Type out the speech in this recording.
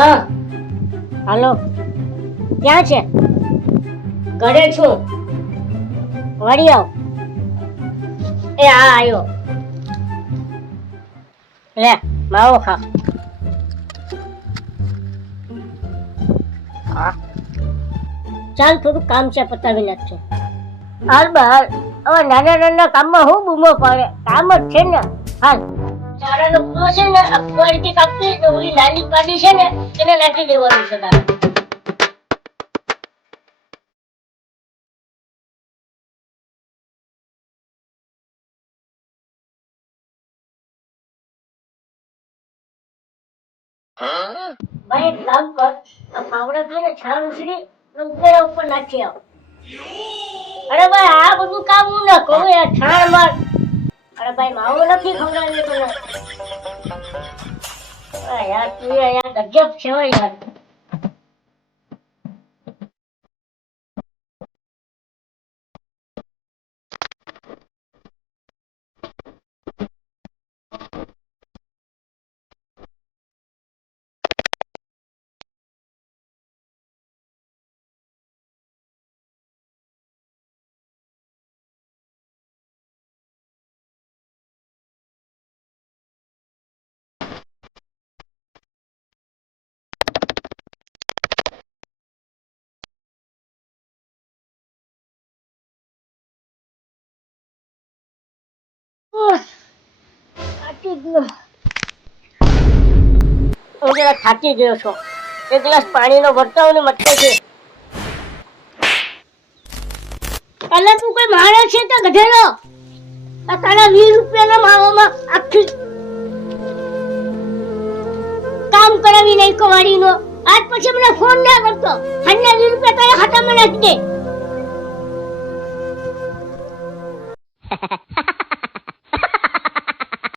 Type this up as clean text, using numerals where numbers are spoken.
હા હાલો, ક્યાં છે? ઘરે છું, વળી આવ. એ હા આવ્યો. લે માવો ખા. હા ચાલ, થોડું કામ છે, પતાવી નાખશે. હાલ બહાર. હવે નાના નાના કામમાં હું બૂમો પડે, કામ જ છે ને. હાલ તારા લોકો છે ને, અખબારથી કાપી તો ઓલી નાની પાડી છે ને, એને નાખી દેવાનું છે તારે. ભાઈ એક કામ કર, આ પાવડા છે ને છાલ ઉછળી ઉકેલા ઉપર નાખી આવ. અરે ભાઈ આ બધું કામ હું ના કરું યાર, છાણ માર. અરે ભાઈ માવો નથી ખવડાવ્યો તને. યાર તું યાર ગજબ છે યાર. થાકી ગયો. હું જરા થાકી ગયો છું. એક ગ્લાસ પાણીનો ભરતાવ ને મટકે છે. અલા તું કોઈ માણસ છે તો ગધેડો. આ તારા 20 રૂપિયાના માવામાં આખી કામ કરાવી નાખ્યો વાડીનો. આજ પછી મને ફોન ના કરતો. હન્ના 20 રૂપિયા તારા ખાતામાં નાખી દે.